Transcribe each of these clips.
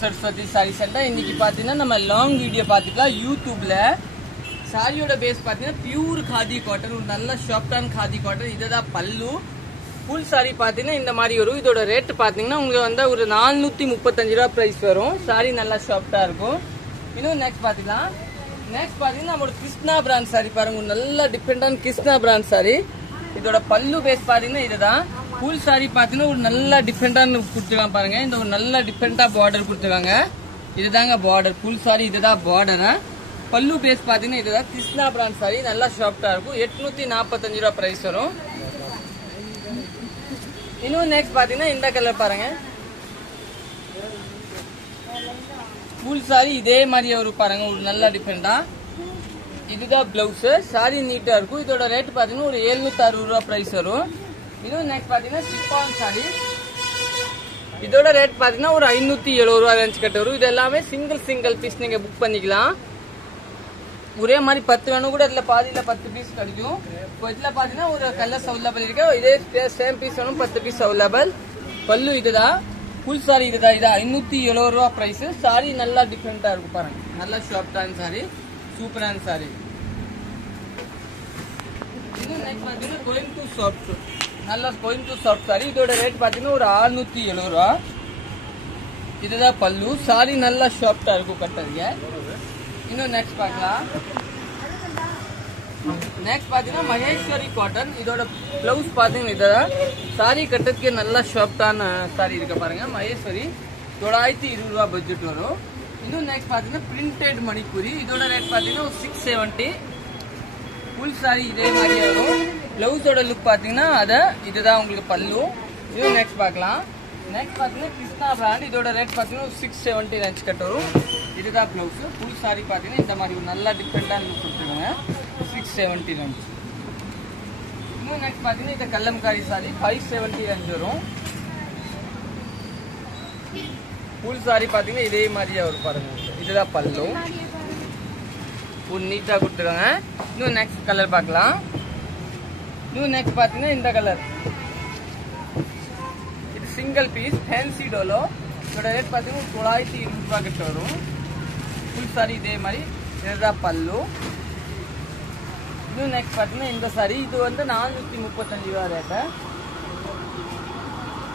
सरस्वती सारी सेंटर इनकी पातीना நம்ம லாங் வீடியோ பாத்துக்கலாம் யூடியூப்ல சாரியோட பேஸ் பாத்தீங்கன்னா பியூர் खादी காட்டன் ஒரு நல்ல சாஃப்டான खादी காட்டன் இதுதான் பல்லு ஃபுல் சாரி பாத்தீங்கன்னா இந்த மாதிரி வரும் இதோட ரேட் பாத்தீங்கன்னா உங்களுக்கு வந்து ஒரு 435 ரூபாய் பிரைஸ் வரும் சாரி நல்லா சாஃப்டா இருக்கும் இன்னும் நெக்ஸ்ட் பாத்தீங்கன்னா நம்ம கிருஷ்ணா பிராண்ட் சாரி பாருங்க நல்ல டிபெண்டன்ட் கிருஷ்ணா பிராண்ட் சாரி இதோட பல்லு பேஸ் பாத்தீங்கன்னா இதுதான் फुल सारी பாத்தீங்கன்னா ஒரு நல்ல டிஃபரண்டான கொடுத்துருக்காங்க பாருங்க இந்த ஒரு நல்ல டிஃபரண்டா border கொடுத்துருக்காங்க இதுதாங்க border full सारी இதுதான் border பல்லு பேஸ் பாத்தீங்கன்னா இதுதான் கிருஷ்ணா பிராண்ட் சாரி நல்லா சாஃப்ட்டா இருக்கும் 845 ரூபாய் பிரைஸ் வரும் இன்னும் நெக்ஸ்ட் பாத்தீங்கன்னா இந்த கலர் பாருங்க full सारी இதே மாதிரி ஒரு பாருங்க ஒரு நல்ல டிஃபரண்டா இதுதான் ப்ளவுஸ் சாரி நீட்டா இருக்கும் இதோட ரேட் பாத்தீங்கன்னா ஒரு 760 ரூபாய் பிரைஸ் வரும் இன்னும் நெக்ஸ்ட் பாத்தீங்கன்னா சிஃபான் சாரி இதோட ரேட் பாத்தீங்கன்னா ஒரு 570 ரூபாய் ரேஞ்ச் கிட்ட வரும் இது எல்லாமே சிங்கிள் பீஸ் நீங்க புக் பண்ணிக்கலாம் ஒரே மாதிரி 10 வேணும் கூட இதுல பாதியில 10 பீஸ் கிடைக்கும் இதுல பாத்தீங்கன்னா ஒரு கலர்ஸ் அவைலபிள் இருக்கு இதே சேம் பீஸ் வேணும் 10 பீஸ் அவைலபிள் பல்லு இதுதான் ஃபுல் சாரி இதுதான் இது 570 ரூபாய் பிரைஸ் சாரி நல்லா டிஃபரெண்டா இருக்கும் பாருங்க நல்லா சாஃப்டான சாரி சூப்பரான சாரி இன்னும் நெக்ஸ்ட் பாத்தீங்கன்னா கோயிங் டு சாஃப்ட் நல்லா கோயிங் டு சாஃப்ட் சாரி இதோட ரேட் பாத்தீங்கன்னா ஒரு 670 ரூபாய் இதுதான் பல்லு சாரி நல்லா சாஃப்டா இருக்கும் கட்டறீங்க இன்னும் நெக்ஸ்ட் பார்க்கலாம் நெக்ஸ்ட் பாத்தீங்கன்னா மகேஸ்வரி காட்டன் இதோட ப்ளவுஸ் பாத்தீங்கன்னா இதுதான் சாரி கட்டறதுக்கு நல்லா சாஃப்டான சாரி இருக்கு பாருங்க மகேஸ்வரி 920 ரூபாய் பட்ஜெட் வரும் இன்னும் நெக்ஸ்ட் பாத்தீங்கன்னா பிரிண்டட் மணிப்புரி இதோட ரேட் பாத்தீங்கன்னா 670 फुल सारी இதே மாதிரி வரும் ப்ளவுஸோட லுக் பாத்தீங்கன்னா இதுதான் உங்களுக்கு பல்லு இது நெக்ஸ்ட் பார்க்கலாம் நெக்ஸ்ட் பாத்தீங்கன்னா கிருஷ்ணா பிராண்ட் இதோட ரேட் பாத்தீங்கன்னா 670 ரேஞ்ச் கட் வரும் இதுதான் ப்ளவுஸ் ஃபுல் சாரி பாத்தீங்கன்னா இந்த மாதிரி ஒரு நல்ல டிஃபரெண்டான லுக் கொடுத்துருக்காங்க 670 ரேஞ்ச் இன்னும் நெக்ஸ்ட் பாத்தீங்கன்னா இது கல்லம்காரி சாரி 570 ரேஞ்ச் வரும் ஃபுல் சாரி பாத்தீங்கன்னா இதே மாதிரியே வரும் பாருங்க இதுதான் பல்லு நீட்டா கொடுத்துருக்காங்க இன்னும் நெக்ஸ்ட் கலர் பார்க்கலாம் இன்னும் நெக்ஸ்ட் பாத்தீங்கன்னா இந்த கலர் இது சிங்கிள் பீஸ் ஃபேன்சி டோலோ இதோட ரேட் பாத்தீங்கன்னா 920 ரூபாய் கிட்ட வரும் ஃபுல் சாரி இதே மாதிரி இதுதான் பல்லு இன்னும் நெக்ஸ்ட் பாத்தீங்கன்னா இந்த சாரி இது வந்து 435 ரூபாய் ரேட்டு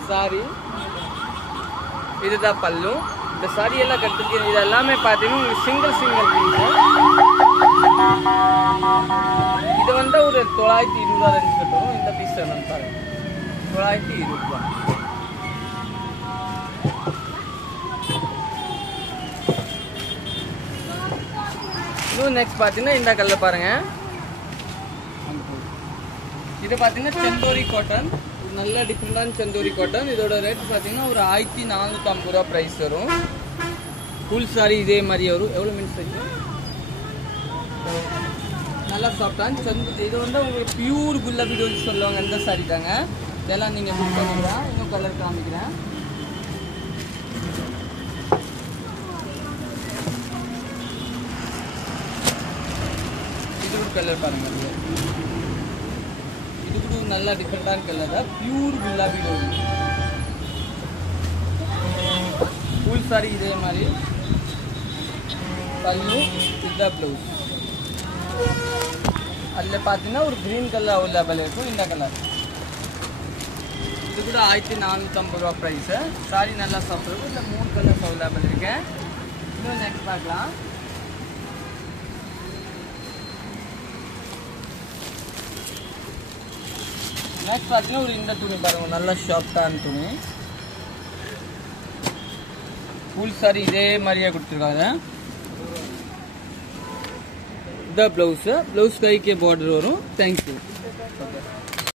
சாரி இதுதான் பல்லு இந்த சாரி எல்லாம் கட்டிருக்கீங்க இது எல்லாமே பாத்தீங்கன்னா சிங்கிள் பீஸ் இது வந்து ஒரு 920 ரூபாய் ரேஞ்ச் கட்டும் இந்த பீஸ் வேணும் பாருங்க 920 ரூபாய் இன்னும் நெக்ஸ்ட் பாத்தீங்கன்னா இந்த கலர் பாருங்க இது பாத்தீங்கன்னா செந்தூரி காட்டன் நல்ல டிஃபரெண்டான செந்தூரி காட்டன் இதோட ரேட் பாத்தீங்கன்னா ஒரு 1450 ரூபாய் பிரைஸ் வரும் ஃபுல் சாரி இதே மாதிரி வரும் எவ்வளவு மீன்ஸ் இருக்கு நல்லா சாஃப்டான இது வந்து உங்களுக்கு பியூர் குலாபி டோல் சொல்லுவாங்க அந்த சாரி தாங்க இதெல்லாம் நீங்க புக் பண்ணிக்கலாம் இன்னும் கலர் காமிக்கிறேன் இது ஒரு கலர் பாருங்க இது கூட நல்ல டிஃபரெண்டான கலர் தான் பியூர் குலாபி டோல் ஃபுல் சாரி இதே மாதிரி பல்லு இதுதான் ப்ளவுஸ் அதில் பார்த்தீங்கன்னா ஒரு கிரீன் கலர் அவைலபிள் இருக்கும் இந்த கலர் இது கூட 1450 ரூபாய் ப்ரைஸு சாரி நல்லா சாஃப்ட் இருக்கும் இந்த 3 கலர்ஸ் அவைலபிள் இருக்கு இன்னும் நெக்ஸ்ட் பார்க்கலாம் நெக்ஸ்ட் பார்த்தீங்கன்னா ஒரு இந்த துணி பாருங்க நல்ல சாஃப்டான துணி ஃபுல் சாரி இதே மாதிரியே கொடுத்துருக்காங்க द ब्लाउज कई के बॉर्डर वरुम थैंक यू।